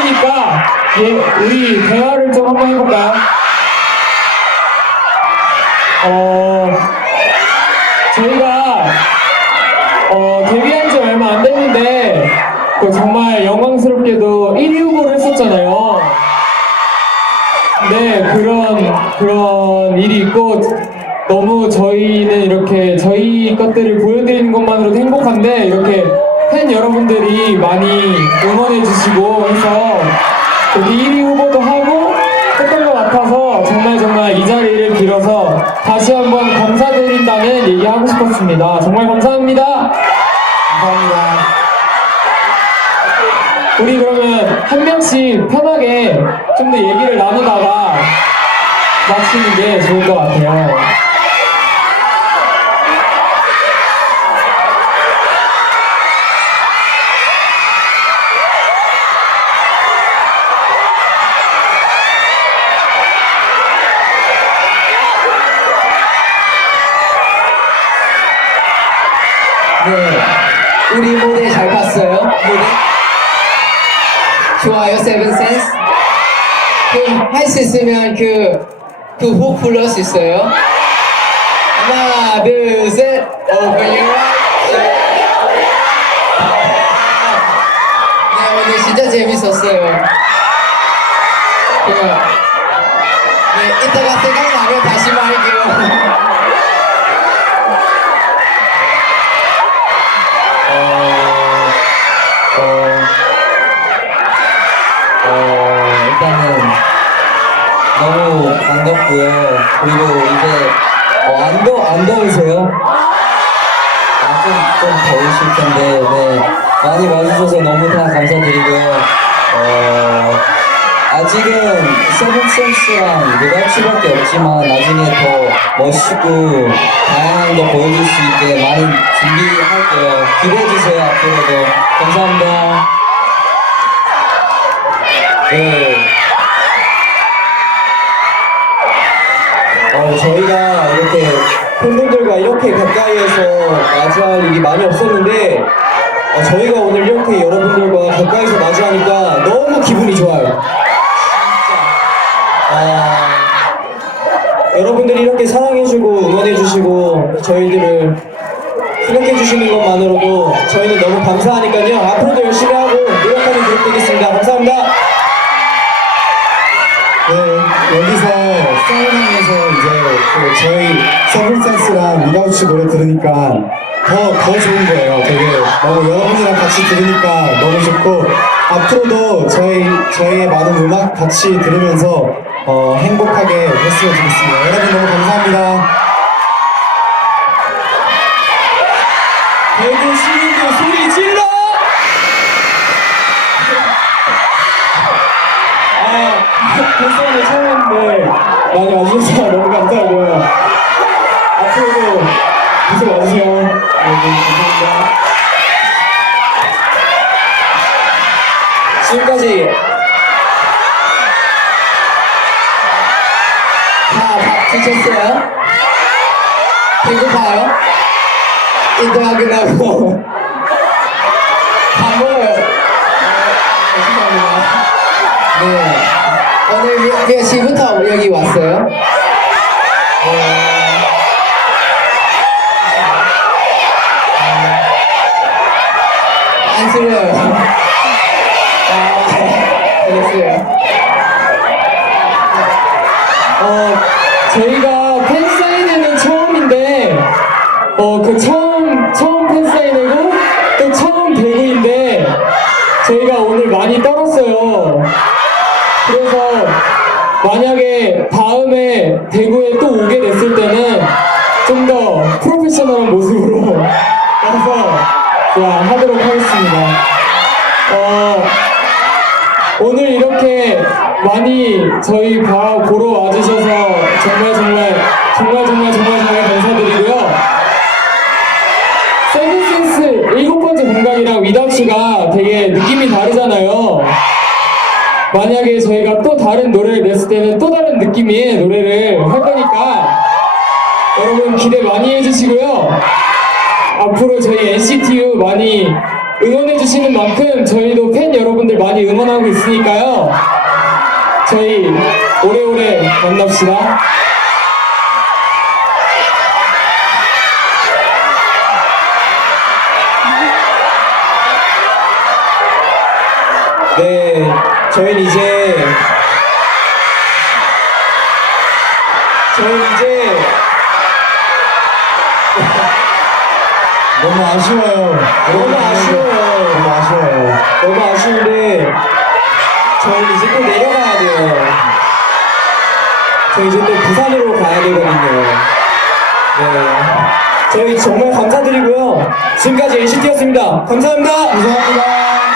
1위니까 예, 우리 대화를 좀 한번 해볼까요? 어, 저희가 어, 데뷔한 지 얼마 안 됐는데 그 정말 영광스럽게도 1위 후보를 했었잖아요. 네, 그런 그런 일이 있고 너무 저희는 이렇게 저희 것들을 보여드리는 것만으로도 행복한데 이렇게 팬 여러분들이 많이 응원해주시고 해서 이렇게 1위 후보도 하고 했던 것 같아서 정말 정말 이 자리를 빌어서 다시 한번 감사드린다는 얘기하고 싶었습니다. 정말 감사합니다. 감사합니다. 우리 그러면 한 명씩 편하게 좀 더 얘기를 나누다가 마치는 게 좋을 것 같아요. 네. 우리 무대 잘 봤어요? 무대? 좋아요, 세븐센스? 그, 할 수 있으면 그, 그 불러줄 수 있어요? 하나, 둘, 셋. Open your eyes. 네, 오늘 진짜 재밌었어요. 그, 네, 이따가 생각나면 일단은 너무 반갑고요. 그리고 이제 어, 안, 더, 안 더우세요? 아, 좀, 좀 더우실 텐데, 네. 많이 와주셔서 너무 다 감사드리고요. 어, 아직은 세븐센스랑 노래치밖에 없지만 나중에 더 멋있고 다양한 거 보여줄 수 있게 많이 준비할게요. 기대해주세요, 앞으로도. 감사합니다. 네. 어, 저희가 이렇게 팬분들과 이렇게 가까이에서 마주할 일이 많이 없었는데 어, 저희가 오늘 이렇게 여러분들과 가까이서 마주하니까 너무 기분이 좋아요. 진짜. 아, 여러분들이 이렇게 사랑해주고 응원해주시고 저희들을 생각해주시는 것만으로도 저희는 너무 감사하니까요. 앞으로도 열심히 하고 노력하는 그룹 되겠습니다. 감사합니다. 네, 여기서 사우나에서 그 저희 서블센스랑 위다우치 노래 들으니까 더, 더 좋은 거예요. 되게 너무 여러분이랑 같이 들으니까 너무 좋고 앞으로도 저희, 저희의 많은 음악 같이 들으면서 어, 행복하게 했으면 좋겠습니다. 여러분 너무 감사합니다. 대구 시민들 소리 질러! 아, 콘서트 처음 했는데 많이 와주셔서 너무 감사하고요. 앞으로도 계속 와주세요. 여러분, 감사합니다. 지금까지 드셨어요? 배고파요? 밥 먹어요. 네. 네. 오늘 몇, 몇 시부터 여기 왔어요? 안 들려요. 아, 알겠어요. 어, 저희가 팬사인회는 처음인데, 어, 그 처음, 처음 팬사인회고, 또 처음 대구인데, 저희가 오늘 많이 떨었어요. 그래서, 만약에 다음에 대구에 또 오게 됐을 때는, 좀 더 프로페셔널한 모습으로 자, 하도록 하겠습니다. 어, 오늘 이렇게 많이 저희 봐 보러 와주셔서 정말 정말 정말 정말 정말 정말 감사드리고요. 세븐센스 일곱 번째 공간이랑 위다우치가 되게 느낌이 다르잖아요. 만약에 저희가 또 다른 노래를 냈을 때는 또 다른 느낌의 노래를 할 거니까 여러분 기대 많이 해주시고요. 앞으로 저희 NCT U 많이 응원해 주시는 만큼 저희도 팬 여러분들 많이 응원하고 있으니까요. 저희 오래오래 만납시다. 네, 저희는 이제 저희는 이제 너무 아쉬워요. 너무 아쉬워요. 너무 아쉬워요. 너무 아쉬운데 저희는 이제 또 내려가야 돼요. 저희 이제 또 부산으로 가야 되거든요. 네, 저희 정말 감사드리고요. 지금까지 NCT였습니다. 감사합니다. 감사합니다.